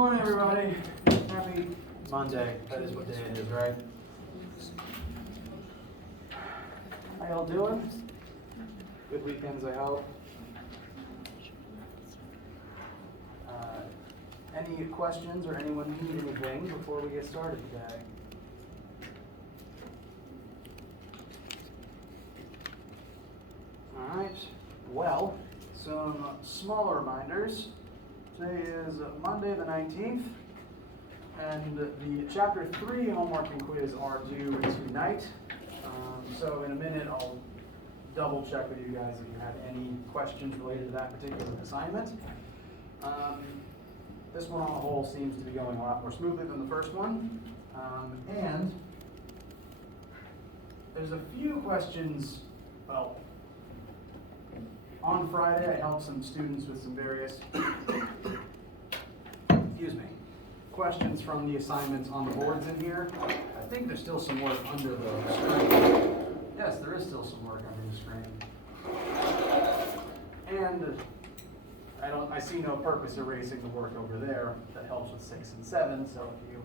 Morning, everybody. Happy Monday. That is what day it is, right? How y'all doing? Good weekends, I hope. Any questions or anyone need anything before we get started today? All right. Well, some small reminders. Today is Monday the 19th, and the Chapter 3 homework and quiz are due tonight. So in a minute, I'll double check with you guys if you have any questions related to that particular assignment. This one on the whole seems to be going a lot more smoothly than the first one. And there's a few questions, well, on Friday I helped some students with some various, questions from the assignments on the boards in here. I think there's still some work under the screen. Yes, there is still some work under the screen. And I see no purpose erasing the work over there. That helps with 6 and 7, so if you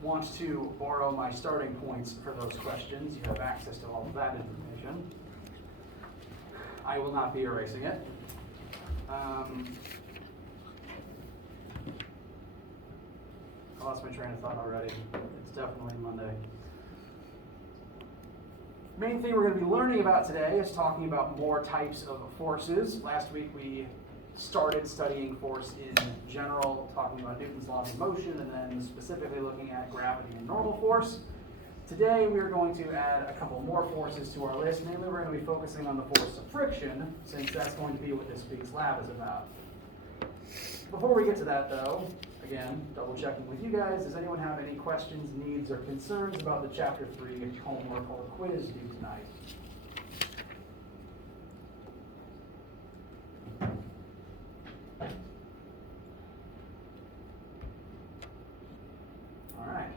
want to borrow my starting points for those questions, you have access to all of that information. I will not be erasing it. I lost my train of thought already. It's definitely Monday. Main thing we're going to be learning about today is talking about more types of forces. Last week we started studying force in general, talking about Newton's law of motion, and then specifically looking at gravity and normal force. Today we are going to add a couple more forces to our list. Mainly we're going to be focusing on the force of friction, since that's going to be what this week's lab is about. Before we get to that though, again, double checking with you guys, does anyone have any questions, needs, or concerns about the Chapter 3 homework or quiz due tonight? All right.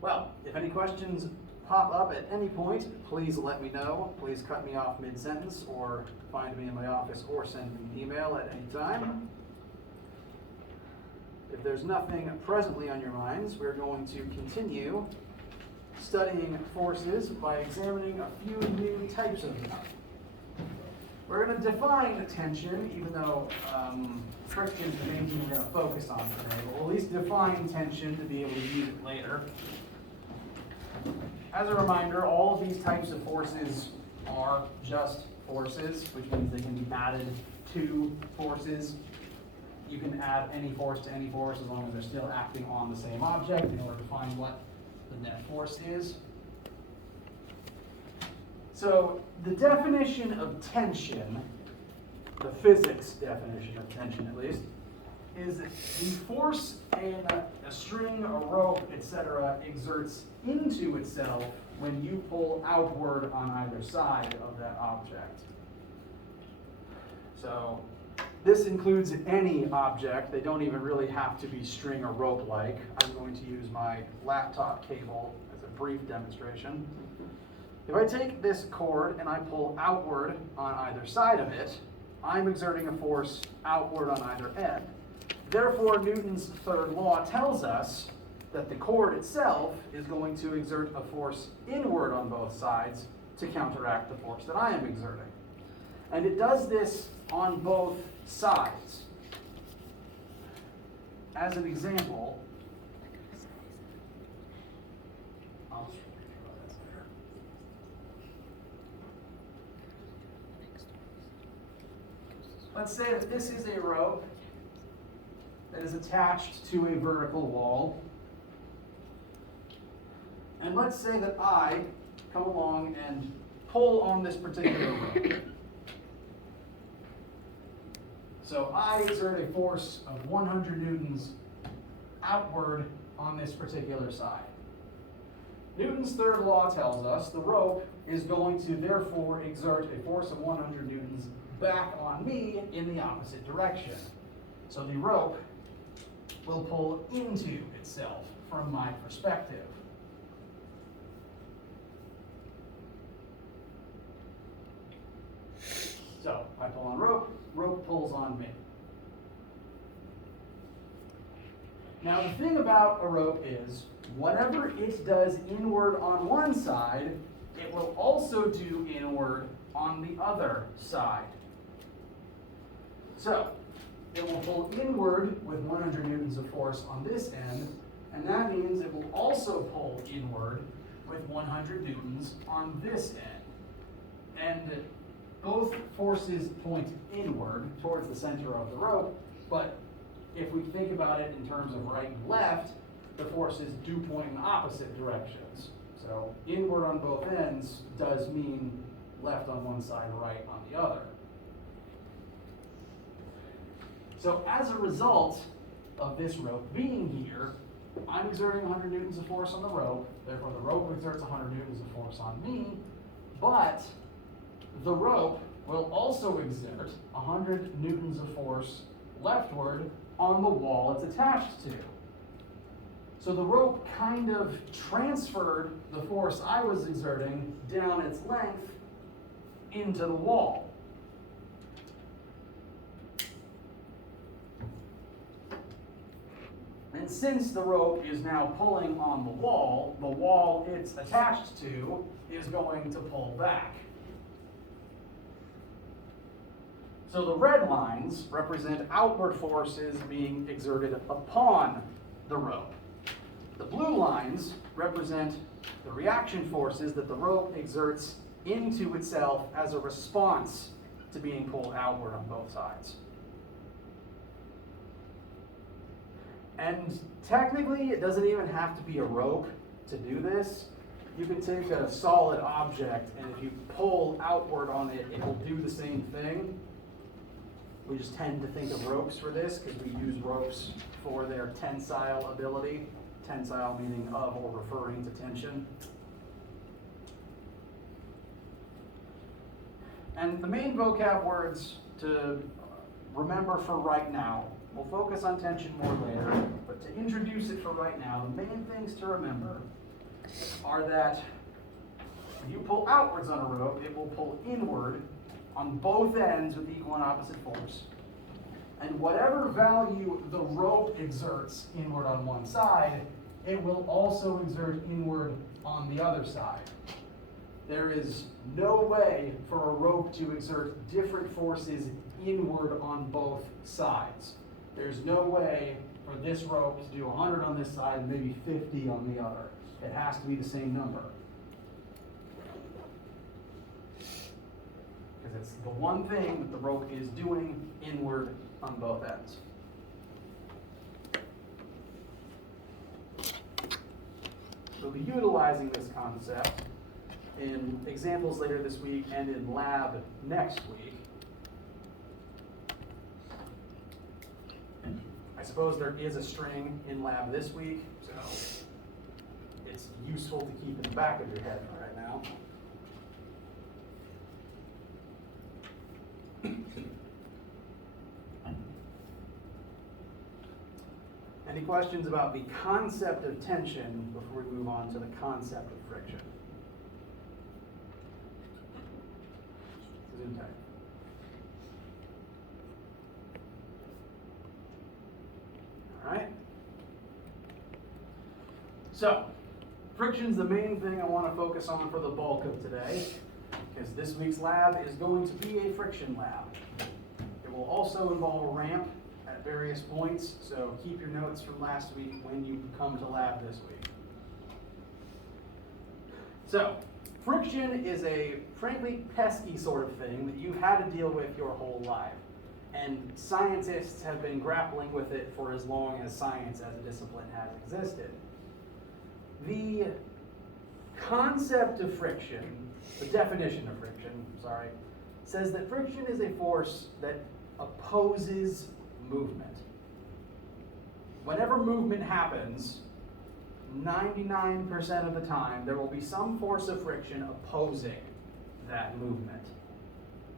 Well, if any questions pop up at any point, please let me know. Please cut me off mid-sentence or find me in my office or send me an email at any time. If there's nothing presently on your minds, we're going to continue studying forces by examining a few new types of them. We're going to define tension, even though friction is the main thing we're going to focus on today. But we'll at least define tension to be able to use it later. As a reminder, all of these types of forces are just forces, which means they can be added to forces. You can add any force to any force as long as they're still acting on the same object in order to find what the net force is. So the definition of tension, the physics definition of tension at least, is the force a string, a rope, etc. exerts into itself when you pull outward on either side of that object. So this includes any object. They don't even really have to be string or rope-like. I'm going to use my laptop cable as a brief demonstration. If I take this cord and I pull outward on either side of it, I'm exerting a force outward on either end. Therefore, Newton's third law tells us that the cord itself is going to exert a force inward on both sides to counteract the force that I am exerting. And it does this on both sides. As an example, let's say that this is a rope that is attached to a vertical wall. And let's say that I come along and pull on this particular rope. So I exert a force of 100 newtons outward on this particular side. Newton's third law tells us the rope is going to therefore exert a force of 100 newtons back on me in the opposite direction. So the rope will pull into itself from my perspective. So I pull on rope, rope pulls on me. Now the thing about a rope is, whatever it does inward on one side, it will also do inward on the other side. So, it will pull inward with 100 newtons of force on this end, and that means it will also pull inward with 100 newtons on this end. And both forces point inward towards the center of the rope, but if we think about it in terms of right and left, the forces do point in opposite directions. So inward on both ends does mean left on one side, right on the other. So as a result of this rope being here, I'm exerting 100 newtons of force on the rope, therefore the rope exerts 100 newtons of force on me, but the rope will also exert 100 newtons of force leftward on the wall it's attached to. So the rope kind of transferred the force I was exerting down its length into the wall. And since the rope is now pulling on the wall it's attached to is going to pull back. So the red lines represent outward forces being exerted upon the rope. The blue lines represent the reaction forces that the rope exerts into itself as a response to being pulled outward on both sides. And technically, it doesn't even have to be a rope to do this. You can take a solid object, and if you pull outward on it, it will do the same thing. We just tend to think of ropes for this because we use ropes for their tensile ability. Tensile meaning of or referring to tension. And the main vocab words to remember for right now, we'll focus on tension more later, but to introduce it for right now, the main things to remember are that when you pull outwards on a rope, it will pull inward on both ends with equal and opposite force. And whatever value the rope exerts inward on one side, it will also exert inward on the other side. There is no way for a rope to exert different forces inward on both sides. There's no way for this rope to do 100 on this side and maybe 50 on the other. It has to be the same number. Because it's the one thing that the rope is doing inward on both ends. We'll be utilizing this concept in examples later this week and in lab next week. I suppose there is a string in lab this week, so it's useful to keep in the back of your head for right now. Any questions about the concept of tension before we move on to the concept of friction? Zoom tight. All right. So, friction's the main thing I want to focus on for the bulk of today, because this week's lab is going to be a friction lab. It will also involve a ramp at various points, so keep your notes from last week when you come to lab this week. So, friction is a frankly pesky sort of thing that you've had to deal with your whole life. And scientists have been grappling with it for as long as science as a discipline has existed. The concept of friction, the definition of friction, says that friction is a force that opposes movement. Whenever movement happens, 99% of the time, there will be some force of friction opposing that movement.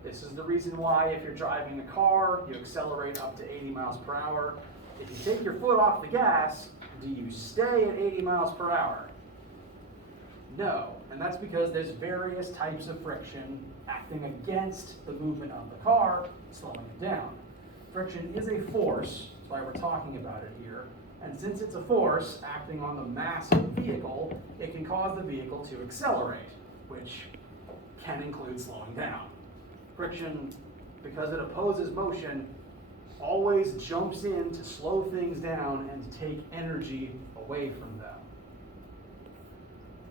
This is the reason why if you're driving a car, you accelerate up to 80 miles per hour. If you take your foot off the gas, do you stay at 80 miles per hour? No, and that's because there's various types of friction acting against the movement of the car, slowing it down. Friction is a force, that's why we're talking about it here, And since it's a force acting on the mass of the vehicle, it can cause the vehicle to accelerate, which can include slowing down. Friction, because it opposes motion, always jumps in to slow things down and to take energy away from them.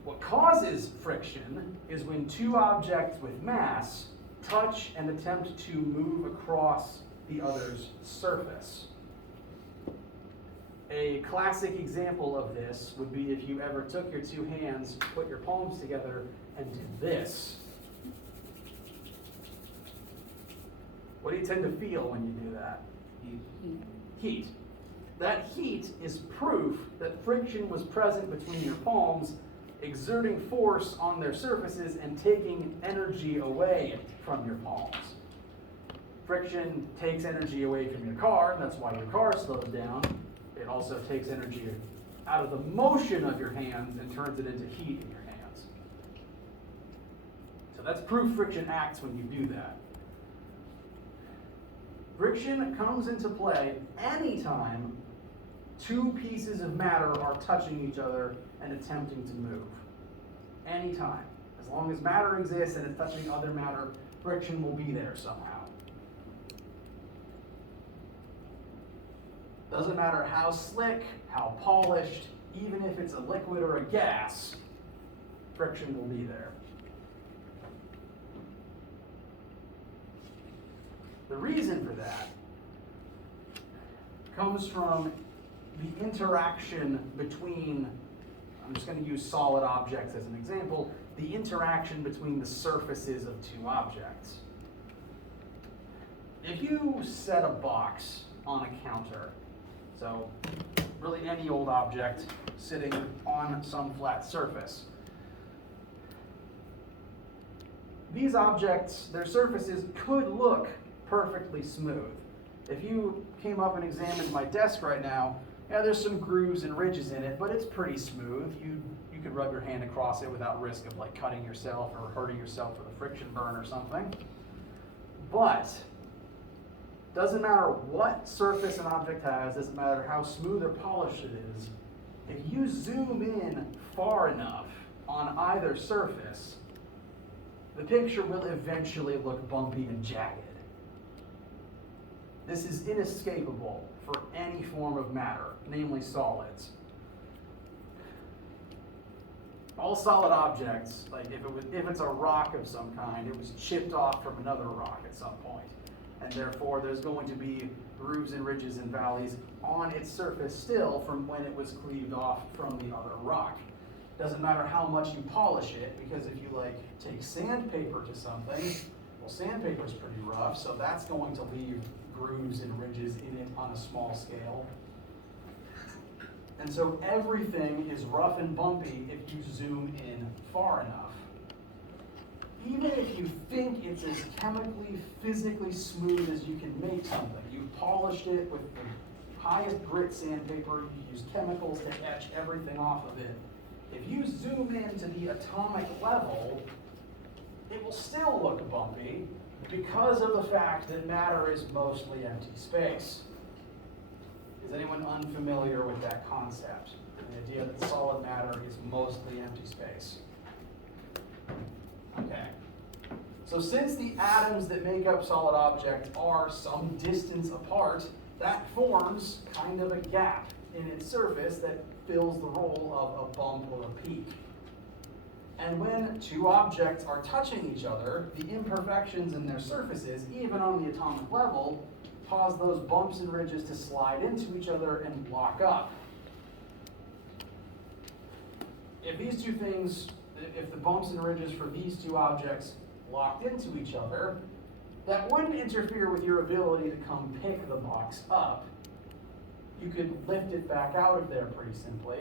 What causes friction is when two objects with mass touch and attempt to move across the other's surface. A classic example of this would be if you ever took your two hands, put your palms together, and did this. What do you tend to feel when you do that? Heat. That heat is proof that friction was present between your palms, exerting force on their surfaces and taking energy away from your palms. Friction takes energy away from your car, and that's why your car slows down. It also takes energy out of the motion of your hands and turns it into heat in your hands. So that's proof friction acts when you do that. Friction comes into play anytime two pieces of matter are touching each other and attempting to move. Anytime. As long as matter exists and it's touching other matter, friction will be there somehow. Doesn't matter how slick, how polished, even if it's a liquid or a gas, friction will be there. The reason for that comes from the interaction between, I'm just going to use solid objects as an example, the interaction between the surfaces of two objects. If you set a box on a counter, so really any old object sitting on some flat surface, these objects, their surfaces could look perfectly smooth. If you came up and examined my desk right now, yeah, there's some grooves and ridges in it, but it's pretty smooth. You could rub your hand across it without risk of like cutting yourself or hurting yourself with a friction burn or something. But doesn't matter what surface an object has, doesn't matter how smooth or polished it is, if you zoom in far enough on either surface, the picture will eventually look bumpy and jagged. This is inescapable for any form of matter, namely solids. All solid objects, like if it's a rock of some kind, it was chipped off from another rock at some point. And therefore there's going to be grooves and ridges and valleys on its surface still from when it was cleaved off from the other rock. Doesn't matter how much you polish it, because if you like take sandpaper to something, well, sandpaper is pretty rough, so that's going to leave grooves and ridges in it on a small scale. And so everything is rough and bumpy if you zoom in far enough. Even if you think it's as chemically, physically smooth as you can make something, you polished it with the highest grit sandpaper, you use chemicals to etch everything off of it. If you zoom in to the atomic level, it will still look bumpy because of the fact that matter is mostly empty space. Is anyone unfamiliar with that concept? The idea that solid matter is mostly empty space. Okay. So since the atoms that make up solid objects are some distance apart, that forms kind of a gap in its surface that fills the role of a bump or a peak. And when two objects are touching each other, the imperfections in their surfaces, even on the atomic level, cause those bumps and ridges to slide into each other and lock up. If these two things, if the bumps and ridges for these two objects locked into each other, that wouldn't interfere with your ability to come pick the box up. You could lift it back out of there pretty simply.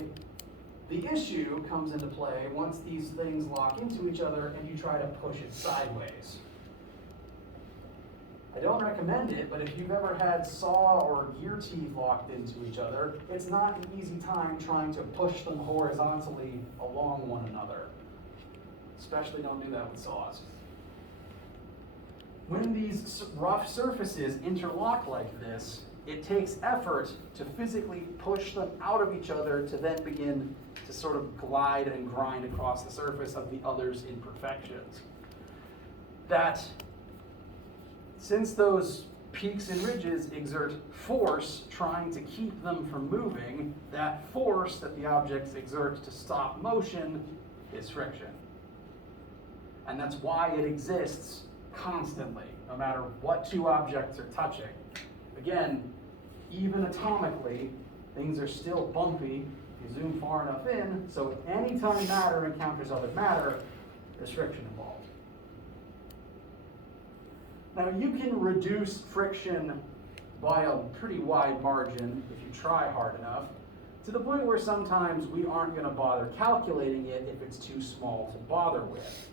The issue comes into play once these things lock into each other and you try to push it sideways. I don't recommend it, but if you've ever had saw or gear teeth locked into each other, it's not an easy time trying to push them horizontally along one another. Especially don't do that with saws. When these rough surfaces interlock like this, it takes effort to physically push them out of each other to then begin to sort of glide and grind across the surface of the other's imperfections. That since those peaks and ridges exert force trying to keep them from moving, that force that the objects exert to stop motion is friction. And that's why it exists constantly, no matter what two objects are touching. Again, even atomically, things are still bumpy if you zoom far enough in, so anytime matter encounters other matter, there's friction involved. Now, you can reduce friction by a pretty wide margin if you try hard enough, to the point where sometimes we aren't going to bother calculating it if it's too small to bother with.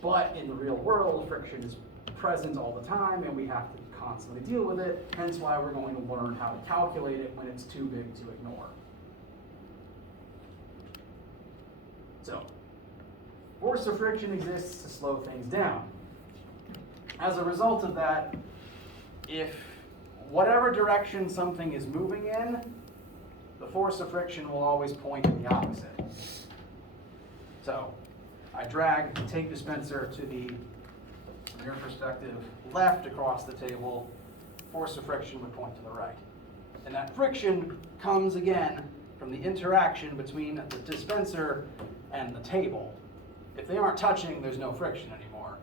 But in the real world, friction is present all the time, and we have to constantly deal with it, hence why we're going to learn how to calculate it when it's too big to ignore. So, force of friction exists to slow things down. As a result of that, if whatever direction something is moving in, the force of friction will always point in the opposite. So, I drag the tape dispenser to the, from your perspective, left across the table, force of friction would point to the right. And that friction comes again from the interaction between the dispenser and the table. If they aren't touching, there's no friction anymore.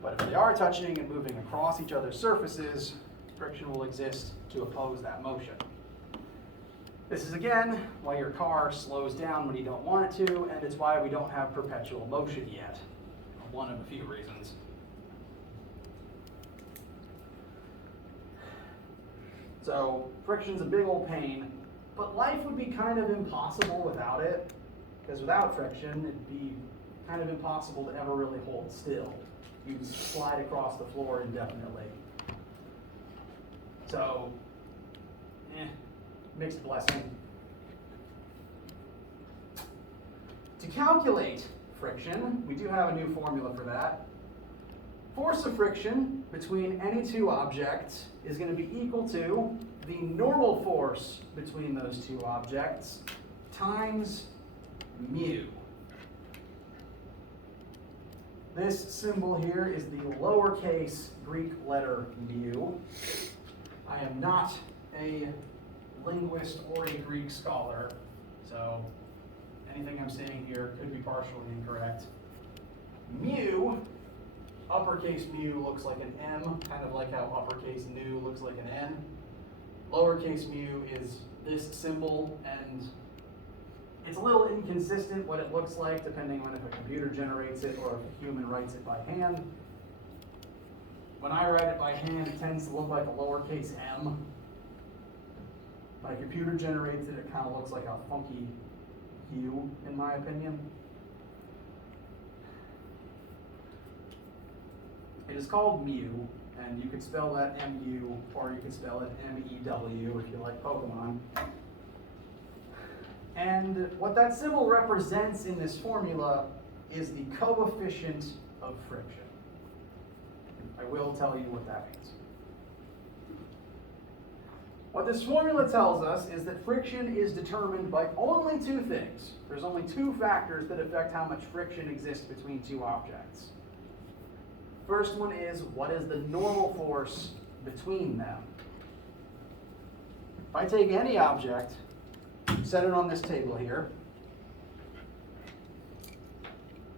But if they are touching and moving across each other's surfaces, friction will exist to oppose that motion. This is again why your car slows down when you don't want it to, and it's why we don't have perpetual motion yet. One of a few reasons. So friction's a big old pain, but life would be kind of impossible without it, because without friction, it'd be kind of impossible to ever really hold still. You'd slide across the floor indefinitely. So, mixed blessing. To calculate friction, we do have a new formula for that. Force of friction between any two objects is going to be equal to the normal force between those two objects times mu. This symbol here is the lowercase Greek letter mu. I am not a linguist or a Greek scholar, so anything I'm saying here could be partially incorrect. Mu, uppercase mu looks like an M, kind of like how uppercase nu looks like an N. Lowercase mu is this symbol, and it's a little inconsistent what it looks like depending on if a computer generates it or if a human writes it by hand. When I write it by hand, it tends to look like a lowercase m. When a computer generates it, it kind of looks like a funky U, in my opinion. It is called mu, and you could spell that M-U, or you could spell it M-E-W if you like Pokemon. And what that symbol represents in this formula is the coefficient of friction. I will tell you what that means. What this formula tells us is that friction is determined by only two things. There's only two factors that affect how much friction exists between two objects. First one is, what is the normal force between them? If I take any object, set it on this table here,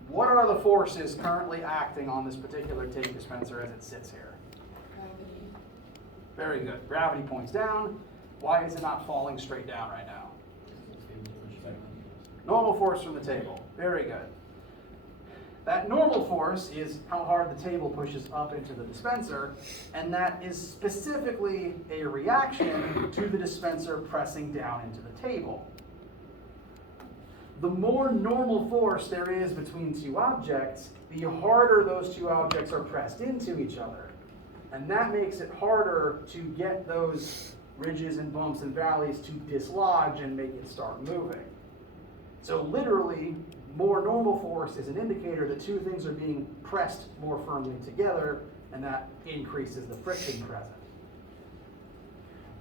what are the forces currently acting on this particular tape dispenser as it sits here? Gravity. Very good. Gravity points down. Why is it not falling straight down right now? Normal force from the table. Very good. That normal force is how hard the table pushes up into the dispenser, and that is specifically a reaction to the dispenser pressing down into the table. The more normal force there is between two objects, the harder those two objects are pressed into each other. And that makes it harder to get those ridges and bumps and valleys to dislodge and make it start moving. So literally, more normal force is an indicator that two things are being pressed more firmly together, and that increases the friction present.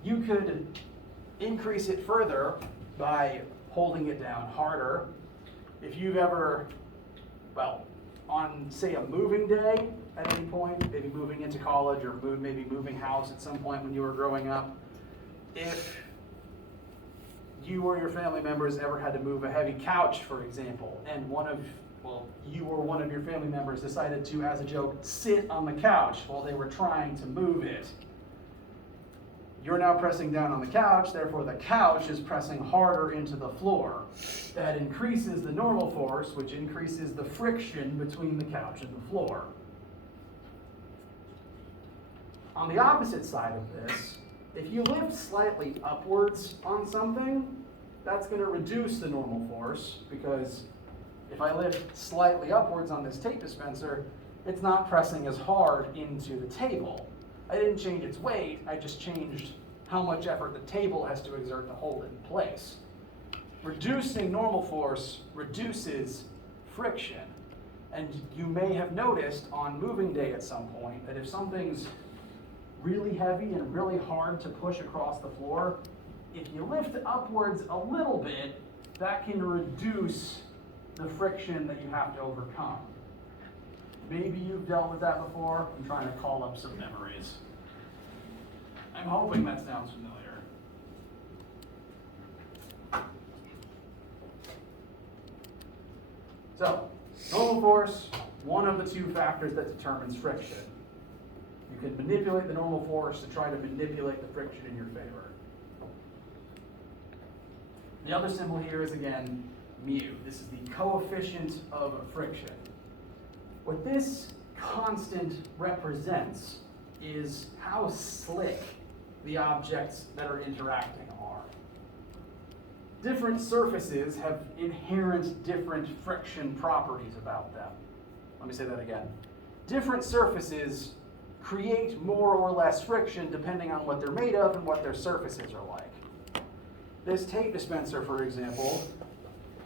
You could increase it further by holding it down harder. If you've ever, well, on say a moving day at any point, maybe moving into college or maybe moving house at some point when you were growing up, if you or your family members ever had to move a heavy couch, for example, and you or one of your family members decided to, as a joke, sit on the couch while they were trying to move it, you're now pressing down on the couch, therefore the couch is pressing harder into the floor. That increases the normal force, which increases the friction between the couch and the floor. On the opposite side of this, if you lift slightly upwards on something, that's going to reduce the normal force, because if I lift slightly upwards on this tape dispenser, it's not pressing as hard into the table. I didn't change its weight, I just changed how much effort the table has to exert to hold it in place. Reducing normal force reduces friction. And you may have noticed on moving day at some point that if something's really heavy and really hard to push across the floor, if you lift upwards a little bit, that can reduce the friction that you have to overcome. Maybe you've dealt with that before. I'm trying to call up some memories. I'm hoping that sounds familiar. So, normal force, one of the two factors that determines friction. You can manipulate the normal force to try to manipulate the friction in your favor. The other symbol here is, again, mu. This is the coefficient of friction. What this constant represents is how slick the objects that are interacting are. Different surfaces have inherent different friction properties about them. Let me say that again. Different surfaces create more or less friction depending on what they're made of and what their surfaces are like. This tape dispenser, for example,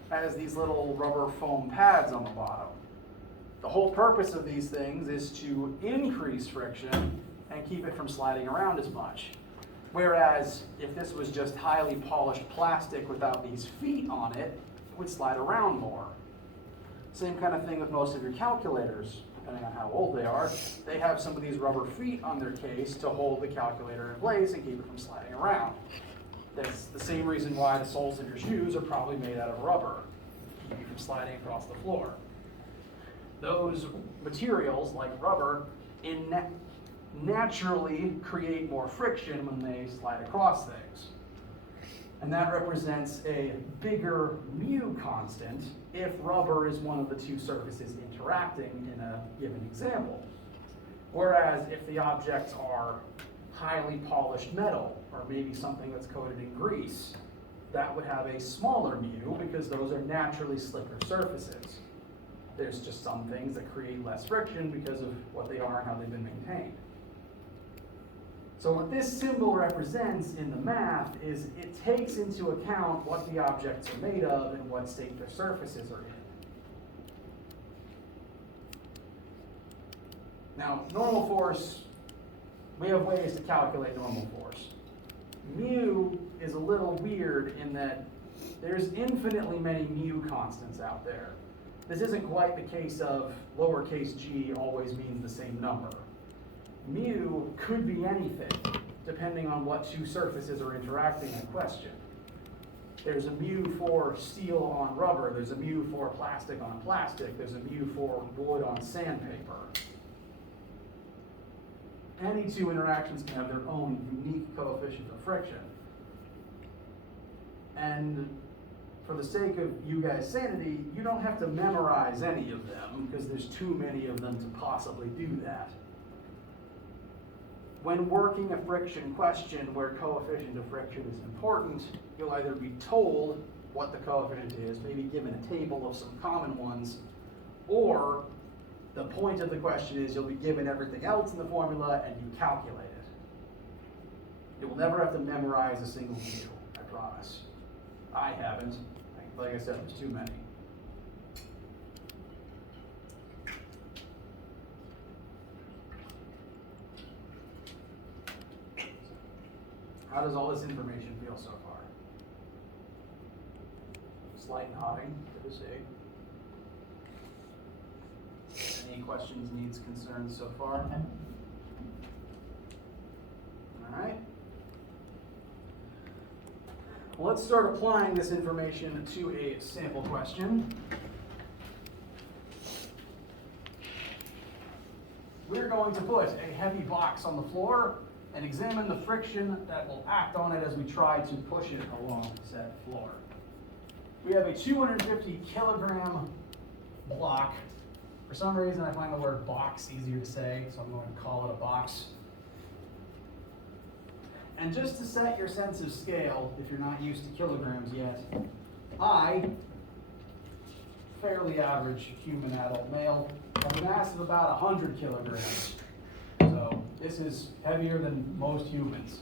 has these little rubber foam pads on the bottom. The whole purpose of these things is to increase friction and keep it from sliding around as much. Whereas if this was just highly polished plastic without these feet on it, it would slide around more. Same kind of thing with most of your calculators, depending on how old they are. They have some of these rubber feet on their case to hold the calculator in place and keep it from sliding around. That's the same reason why the soles of your shoes are probably made out of rubber, to keep you from sliding across the floor. Those materials, like rubber, naturally create more friction when they slide across things. And that represents a bigger mu constant if rubber is one of the two surfaces interacting in a given example. Whereas if the objects are highly polished metal, or maybe something that's coated in grease, that would have a smaller mu because those are naturally slicker surfaces. There's just some things that create less friction because of what they are and how they've been maintained. So what this symbol represents in the math is it takes into account what the objects are made of and what state their surfaces are in. Now, normal force, we have ways to calculate normal force. Mu is a little weird in that there's infinitely many mu constants out there. This isn't quite the case of lowercase g always means the same number. Mu could be anything, depending on what two surfaces are interacting in question. There's a mu for steel on rubber, there's a mu for plastic on plastic, there's a mu for wood on sandpaper. Any two interactions can have their own unique coefficient of friction. And for the sake of you guys' sanity, you don't have to memorize any of them because there's too many of them to possibly do that. When working a friction question where coefficient of friction is important, you'll either be told what the coefficient is, maybe given a table of some common ones, or the point of the question is you'll be given everything else in the formula and you calculate it. You will never have to memorize a single mu, I promise. I haven't. Like I said, there's too many. How does all this information feel so far? Slight nodding, good to see. Any questions, needs, concerns so far? All right. Well, let's start applying this information to a sample question. We're going to put a heavy box on the floor and examine the friction that will act on it as we try to push it along said floor. We have a 250 kilogram block. For some reason, I find the word box easier to say, so I'm going to call it a box. And just to set your sense of scale, if you're not used to kilograms yet, I, fairly average human adult male, have a mass of about 100 kilograms. So this is heavier than most humans.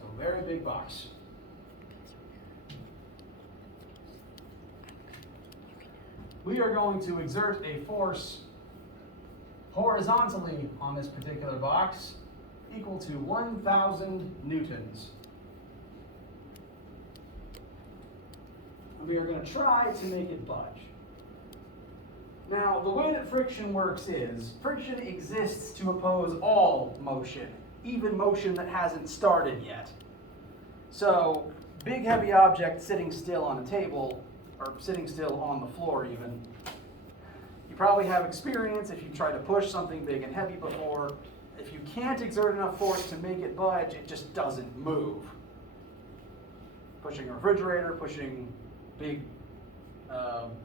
So very big box. We are going to exert a force horizontally on this particular box equal to 1,000 newtons. And we are going to try to make it budge. Now, the way that friction works is, friction exists to oppose all motion, even motion that hasn't started yet. So, big heavy object sitting still on a table, or sitting still on the floor even, you probably have experience if you tried to push something big and heavy before. If you can't exert enough force to make it budge, it just doesn't move. Pushing a refrigerator, pushing big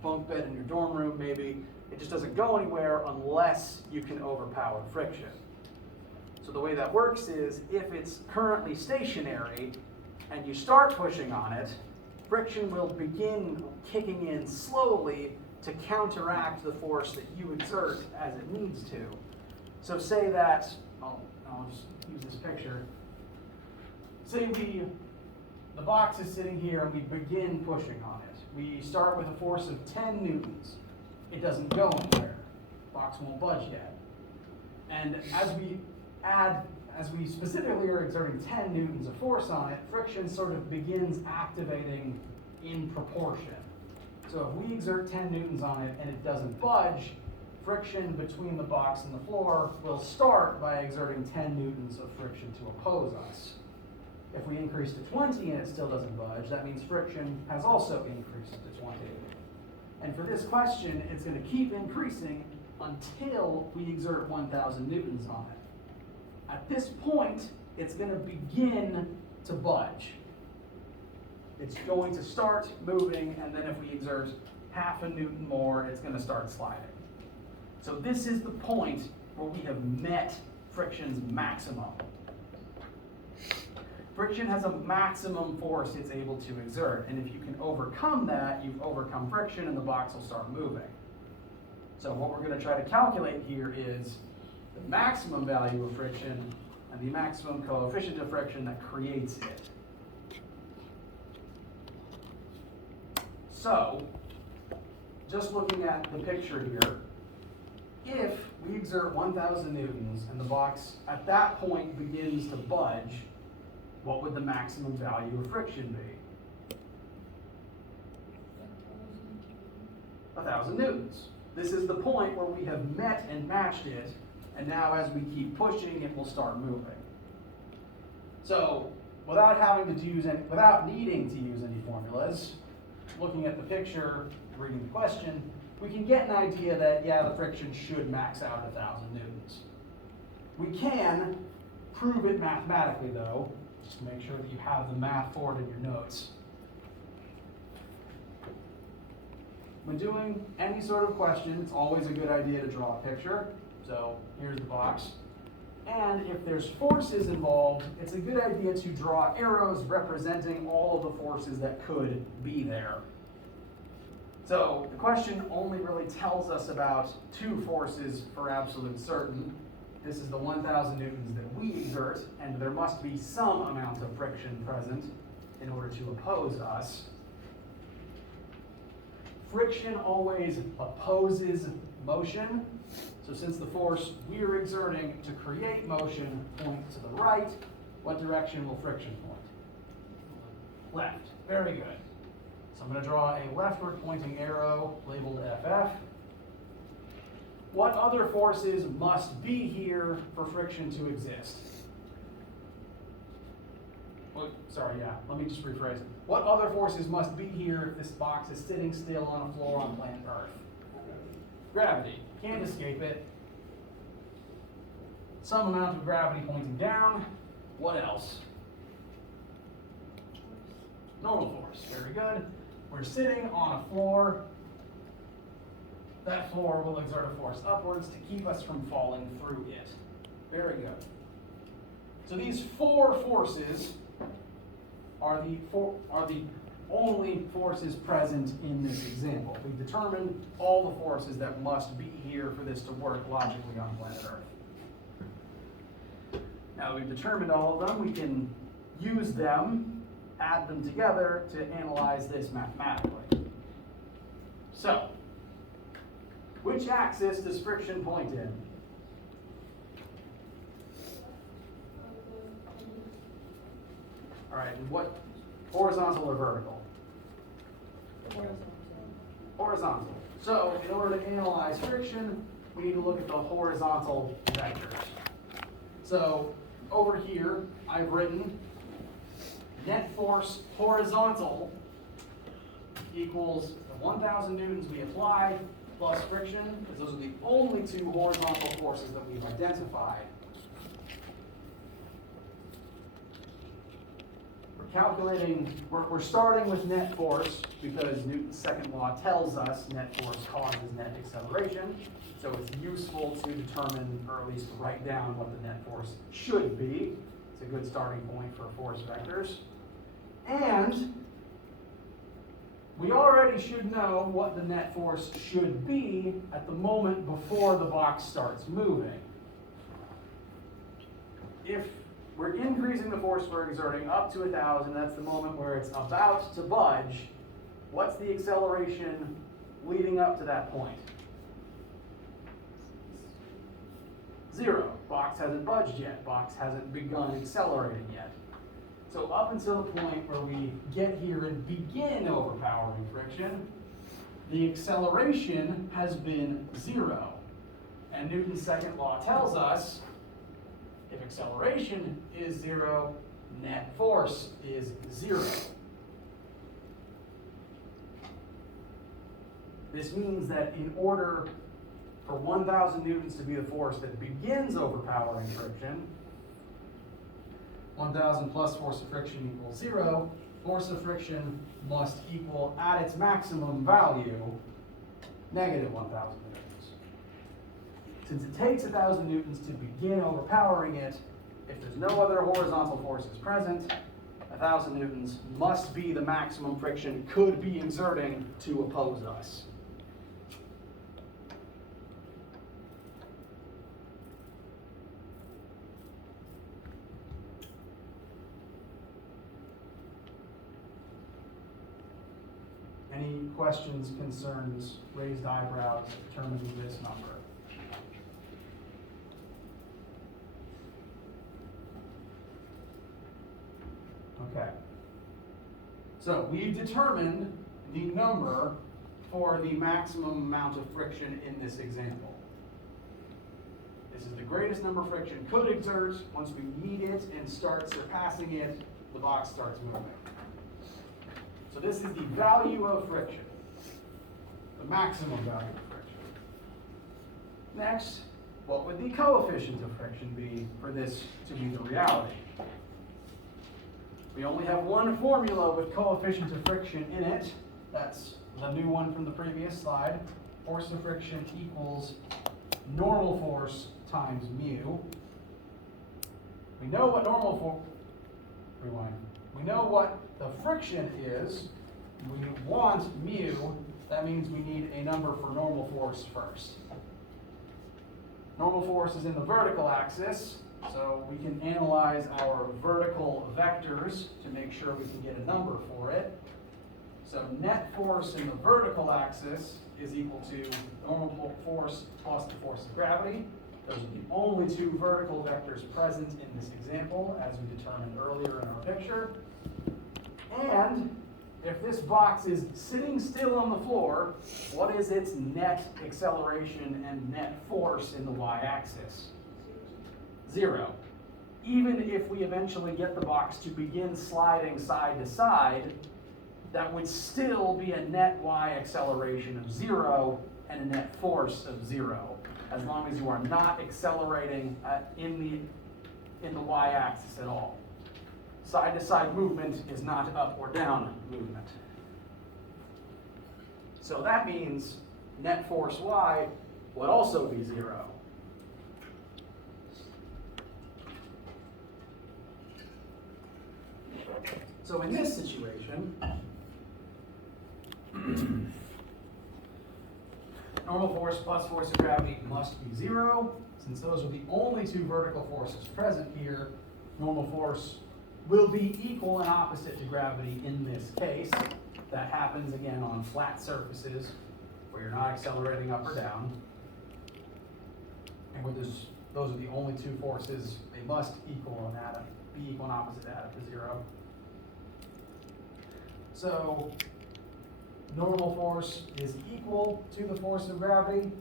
bunk bed in your dorm room maybe, it just doesn't go anywhere unless you can overpower friction. So the way that works is, if it's currently stationary and you start pushing on it, friction will begin kicking in slowly to counteract the force that you exert as it needs to. So say that, I'll just use this picture. Say the box is sitting here and we begin pushing on it. We start with a force of 10 newtons. It doesn't go anywhere. The box won't budge yet. And as we specifically are exerting 10 newtons of force on it, friction sort of begins activating in proportion. So if we exert 10 newtons on it and it doesn't budge, friction between the box and the floor will start by exerting 10 newtons of friction to oppose us. If we increase to 20 and it still doesn't budge, that means friction has also increased to 20. And for this question, it's going to keep increasing until we exert 1,000 newtons on it. At this point, it's going to begin to budge. It's going to start moving, and then if we exert half a newton more, it's going to start sliding. So this is the point where we have met friction's maximum. Friction has a maximum force it's able to exert, and if you can overcome that, you've overcome friction and the box will start moving. So what we're going to try to calculate here is the maximum value of friction and the maximum coefficient of friction that creates it. So, just looking at the picture here, if we exert 1,000 newtons and the box at that point begins to budge, what would the maximum value of friction be? 1,000 newtons. This is the point where we have met and matched it, and now as we keep pushing, it will start moving. So, without needing to use any formulas, looking at the picture, reading the question, we can get an idea that, yeah, the friction should max out at 1,000 newtons. We can prove it mathematically, though, just to make sure that you have the math for it in your notes. When doing any sort of question, it's always a good idea to draw a picture. So here's the box. And if there's forces involved, it's a good idea to draw arrows representing all of the forces that could be there. So the question only really tells us about two forces for absolute certain. This is the 1,000 newtons that we exert, and there must be some amount of friction present in order to oppose us. Friction always opposes motion. So since the force we're exerting to create motion points to the right, what direction will friction point? Left. Very good. So I'm going to draw a leftward pointing arrow labeled FF. What other forces must be here for friction to exist? Let me just rephrase it. What other forces must be here if this box is sitting still on a floor on planet Earth? Gravity. Can't escape it. Some amount of gravity pointing down. What else? Normal force. Very good. We're sitting on a floor. That floor will exert a force upwards to keep us from falling through it. Very good. So these four forces are the only forces present in this example. We've determined all the forces that must be here for this to work logically on planet Earth. Now that we've determined all of them, we can use them, add them together to analyze this mathematically. So, which axis does friction point in? All right, and what, horizontal or vertical? Horizontal. So, in order to analyze friction, we need to look at the horizontal vectors. So, over here, I've written net force horizontal equals the 1,000 newtons we apply plus friction, because those are the only two horizontal forces that we've identified. We're starting with net force because Newton's second law tells us net force causes net acceleration. So it's useful to determine, or at least write down, what the net force should be. It's a good starting point for force vectors. And we already should know what the net force should be at the moment before the box starts moving. If we're increasing the force we're exerting up to 1,000, that's the moment where it's about to budge. What's the acceleration leading up to that point? 0. Box hasn't budged yet. Box hasn't begun accelerating yet. So up until the point where we get here and begin overpowering friction, the acceleration has been 0. And Newton's second law tells us if acceleration is 0, net force is 0. This means that in order for 1,000 newtons to be the force that begins overpowering friction, 1,000 plus force of friction equals 0. Force of friction must equal, at its maximum value, negative 1,000 newtons. Since it takes 1,000 newtons to begin overpowering it, if there's no other horizontal forces present, 1,000 newtons must be the maximum friction could be exerting to oppose us. Any questions, concerns, raised eyebrows determining this number? Okay. So we've determined the number for the maximum amount of friction in this example. This is the greatest number friction could exert. Once we meet it and start surpassing it, the box starts moving. So this is the value of friction, the maximum value of friction. Next, what would the coefficient of friction be for this to be the reality? We only have one formula with coefficient of friction in it. That's the new one from the previous slide. Force of friction equals normal force times mu. We know what normal force, rewind. We know what the friction is. We want mu. That means we need a number for normal force first. Normal force is in the vertical axis, so we can analyze our vertical vectors to make sure we can get a number for it. So net force in the vertical axis is equal to normal force plus the force of gravity. Those are the only two vertical vectors present in this example, as we determined earlier in our picture. And if this box is sitting still on the floor, what is its net acceleration and net force in the y-axis? 0. Even if we eventually get the box to begin sliding side to side, that would still be a net y acceleration of 0 and a net force of 0, as long as you are not accelerating in the y-axis at all. Side-to-side movement is not up or down movement. So that means net force y would also be 0. So in this situation, normal force plus force of gravity must be 0. Since those are the only two vertical forces present here, normal force will be equal and opposite to gravity in this case. That happens again on flat surfaces where you're not accelerating up or down. And where those are the only two forces, they must be equal and opposite to add up to 0. So normal force is equal to the force of gravity.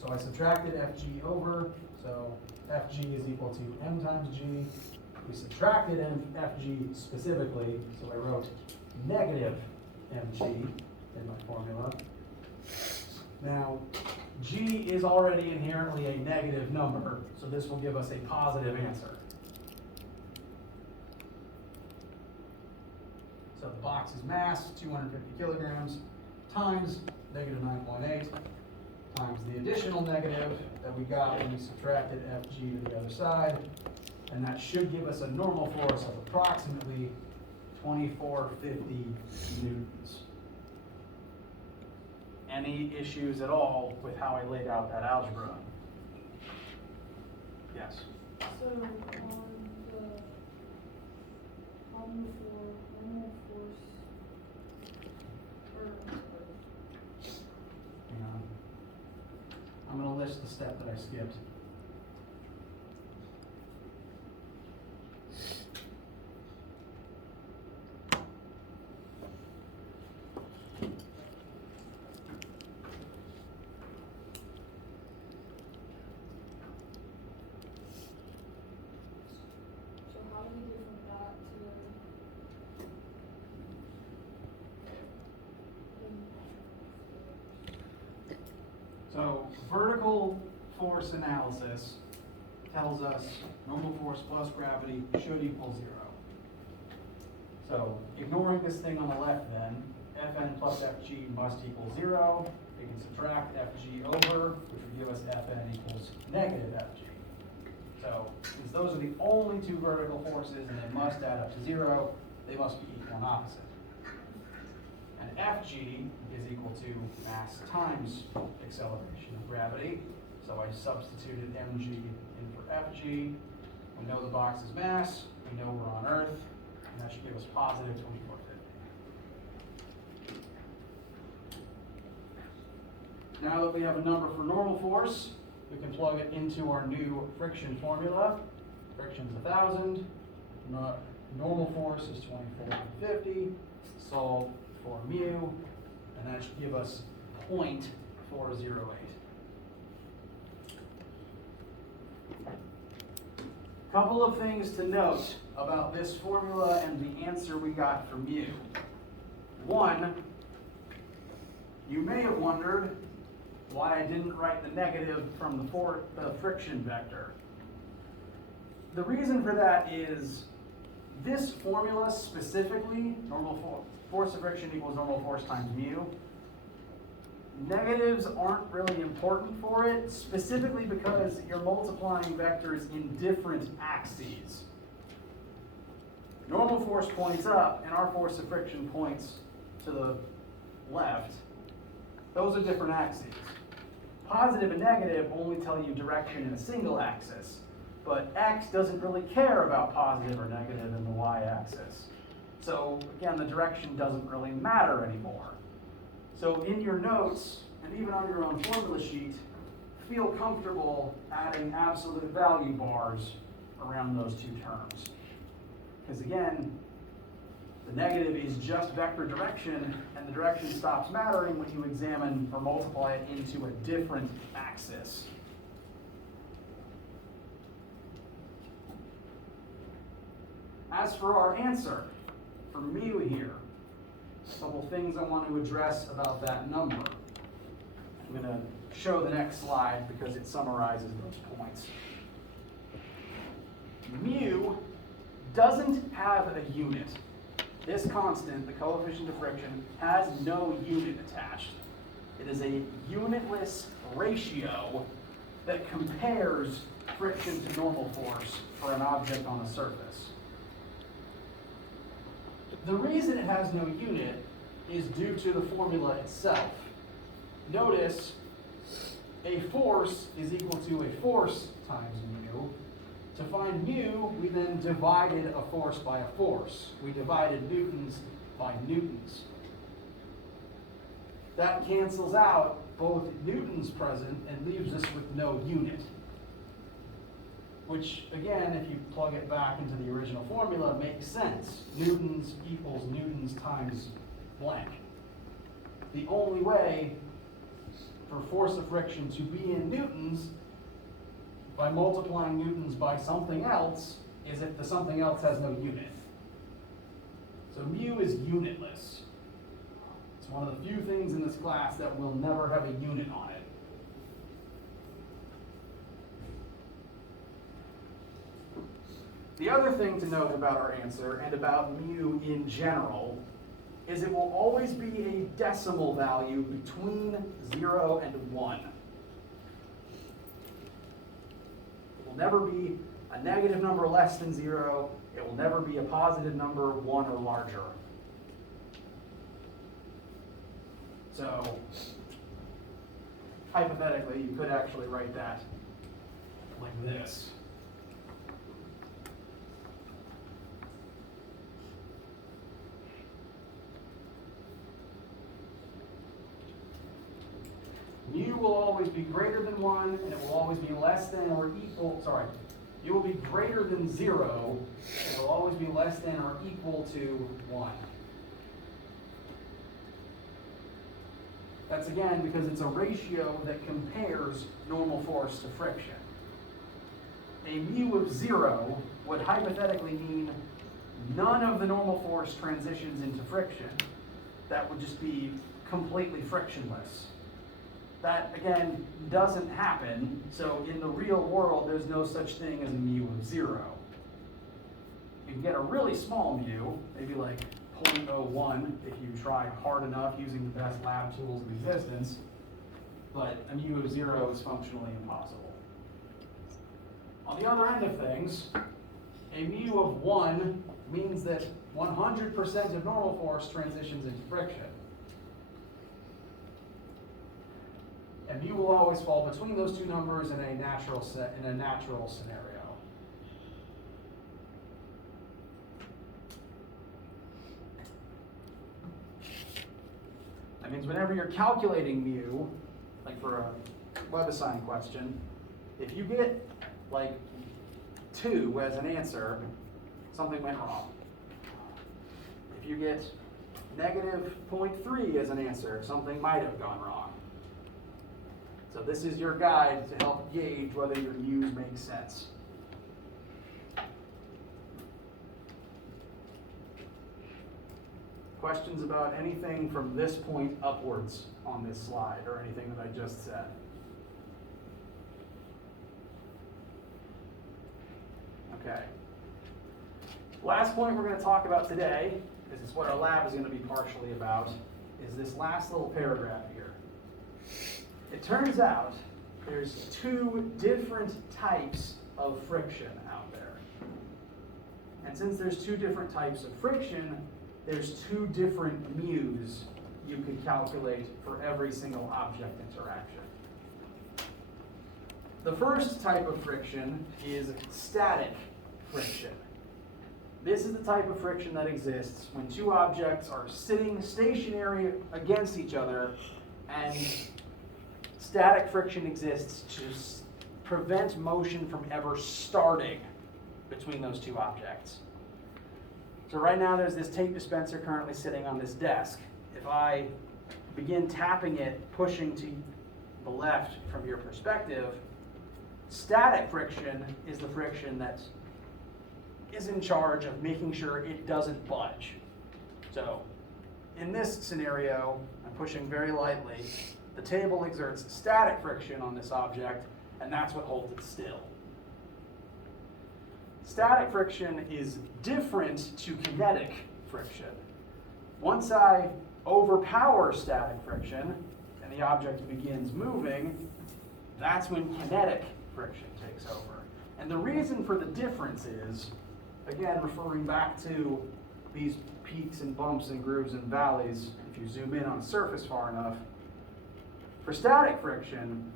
So I subtracted Fg over, so Fg is equal to m times g. We subtracted Fg specifically, so I wrote negative mg in my formula. Now, g is already inherently a negative number, so this will give us a positive answer. So the box's mass, 250 kilograms, times negative 9.8, times the additional negative that we got when we subtracted Fg to the other side, and that should give us a normal force of approximately 2450 newtons. Any issues at all with how I laid out that algebra? Yes? So on the problem for normal force, Hang on. I'm going to list the step that I skipped. so how do we go from that to So vertical force analysis tells us normal force plus gravity should equal 0. So ignoring this thing on the left then, Fn plus Fg must equal 0. We can subtract Fg over, which would give us Fn equals negative Fg. So since those are the only two vertical forces and they must add up to 0, they must be equal and opposite. And Fg is equal to mass times acceleration of gravity. So I substituted mg in for Fg. We know the box's mass, we know we're on Earth, and that should give us positive 2450. Now that we have a number for normal force, we can plug it into our new friction formula. Friction's 1,000. Normal force is 2450. Solve for mu, and that should give us 0.408. Couple of things to note about this formula and the answer we got for mu. One, you may have wondered why I didn't write the negative from the friction vector. The reason for that is this formula specifically, normal force of friction equals normal force times mu. Negatives aren't really important for it, specifically because you're multiplying vectors in different axes. Normal force points up, and our force of friction points to the left. Those are different axes. Positive and negative only tell you direction in a single axis, but X doesn't really care about positive or negative in the Y-axis. So again, the direction doesn't really matter anymore. So in your notes, and even on your own formula sheet, feel comfortable adding absolute value bars around those two terms. Because again, the negative is just vector direction, and the direction stops mattering when you examine or multiply it into a different axis. As for our answer, for mu here, a couple things I want to address about that number. I'm going to show the next slide because it summarizes those points. Mu doesn't have a unit. This constant, the coefficient of friction, has no unit attached. It is a unitless ratio that compares friction to normal force for an object on a surface. The reason it has no unit is due to the formula itself. Notice a force is equal to a force times mu. To find mu, we then divided a force by a force. We divided newtons by newtons. That cancels out both newtons present and leaves us with no unit. Which, again, if you plug it back into the original formula, makes sense. Newtons equals newtons times blank. The only way for force of friction to be in newtons by multiplying newtons by something else is if the something else has no unit. So mu is unitless. It's one of the few things in this class that will never have a unit on it. The other thing to note about our answer and about mu in general is it will always be a decimal value between 0 and 1. It will never be a negative number less than 0. It will never be a positive number 1 or larger. So, hypothetically, you could actually write that like this. Mu will always be greater than 1, and it will always be less than or equal, mu will be greater than 0, and it will always be less than or equal to 1. That's again because it's a ratio that compares normal force to friction. A mu of 0 would hypothetically mean none of the normal force transitions into friction. That would just be completely frictionless. That, again, doesn't happen, so in the real world, there's no such thing as a mu of 0. You can get a really small mu, maybe like 0.01 if you try hard enough using the best lab tools in existence, but a mu of 0 is functionally impossible. On the other end of things, a mu of 1 means that 100% of normal force transitions into friction. And mu will always fall between those two numbers in a natural scenario. That means whenever you're calculating mu, like for a WebAssign question, if you get like 2 as an answer, something went wrong. If you get negative 0.3 as an answer, something might have gone wrong. So this is your guide to help gauge whether your mu's make sense. Questions about anything from this point upwards on this slide or anything that I just said? Okay. Last point we're going to talk about today, this is what our lab is going to be partially about, is this last little paragraph here. It turns out there's 2 different types of friction out there. And since there's 2 different types of friction, there's 2 different mu's you could calculate for every single object interaction. The first type of friction is static friction. This is the type of friction that exists when two objects are sitting stationary against each other, and static friction exists to prevent motion from ever starting between those two objects. So right now there's this tape dispenser currently sitting on this desk. If I begin tapping it, pushing to the left from your perspective, static friction is the friction that is in charge of making sure it doesn't budge. So in this scenario, I'm pushing very lightly. The table exerts static friction on this object, and that's what holds it still. Static friction is different to kinetic friction. Once I overpower static friction and the object begins moving, that's when kinetic friction takes over. And the reason for the difference is, again, referring back to these peaks and bumps and grooves and valleys, if you zoom in on a surface far enough, for static friction,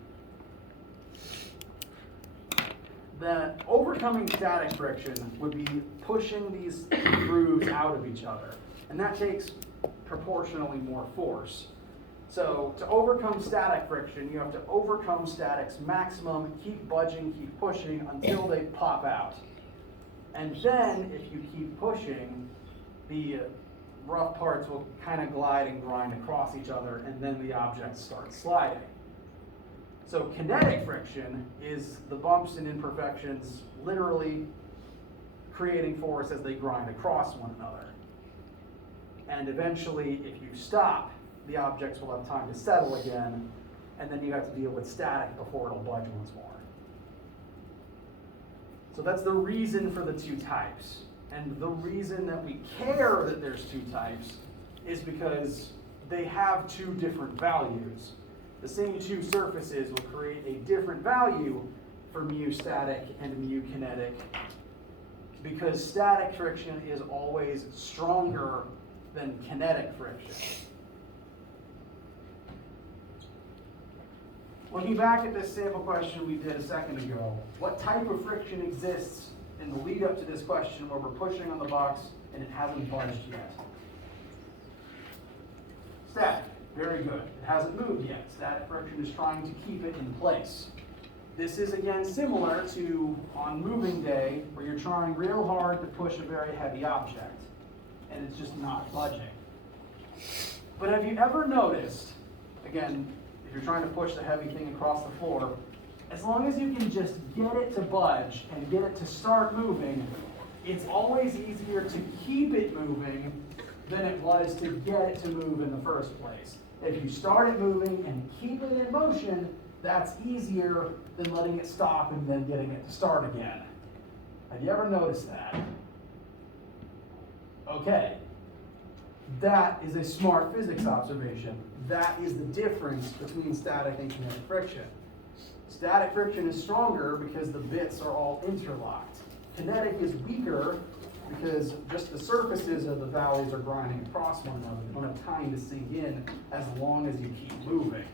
the overcoming static friction would be pushing these grooves out of each other, and that takes proportionally more force. So to overcome static friction, you have to overcome static's maximum, keep budging, keep pushing until they pop out. And then if you keep pushing, the rough parts will kind of glide and grind across each other, and then the object starts sliding. So kinetic friction is the bumps and imperfections literally creating force as they grind across one another. And eventually, if you stop, the objects will have time to settle again, and then you have to deal with static before it'll budge once more. So that's the reason for the two types. And the reason that we care that there's two types is because they have two different values. The same two surfaces will create a different value for mu static and mu kinetic, because static friction is always stronger than kinetic friction. Looking back at this sample question we did a second ago, what type of friction exists in the lead up to this question where we're pushing on the box and it hasn't budged yet? Static. Very good. It hasn't moved yet. Static friction is trying to keep it in place. This is again similar to on moving day, where you're trying real hard to push a very heavy object and it's just not budging. But have you ever noticed, again, if you're trying to push the heavy thing across the floor, as long as you can just get it to budge and get it to start moving, it's always easier to keep it moving than it was to get it to move in the first place. If you start it moving and keep it in motion, that's easier than letting it stop and then getting it to start again. Have you ever noticed that? Okay. That is a smart physics observation. That is the difference between static and kinetic friction. Static friction is stronger because the bits are all interlocked. Kinetic is weaker because just the surfaces of the valleys are grinding across one another. They don't have time to sink in as long as you keep moving.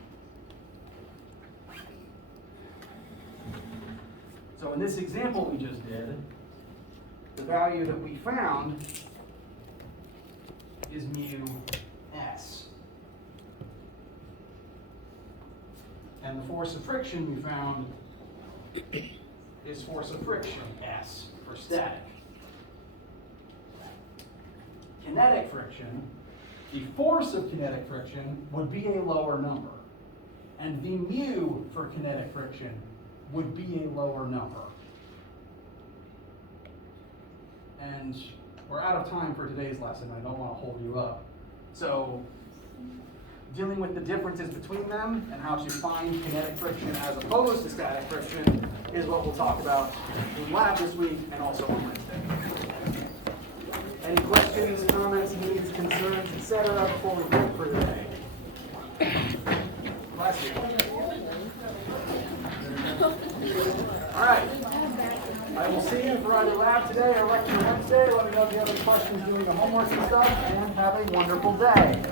So in this example we just did, the value that we found is mu s. And the force of friction we found is force of friction, S, for static. Kinetic friction, the force of kinetic friction would be a lower number. And the mu for kinetic friction would be a lower number. And we're out of time for today's lesson. I don't want to hold you up. So, dealing with the differences between them and how to find kinetic friction as opposed to static friction is what we'll talk about in lab this week and also on Wednesday. Any questions, comments, needs, concerns, etc. before we break for today? Bless you. All right. I will see you for either lab today or lecture Wednesday. Let me know if you have any questions doing the homework and stuff, and have a wonderful day.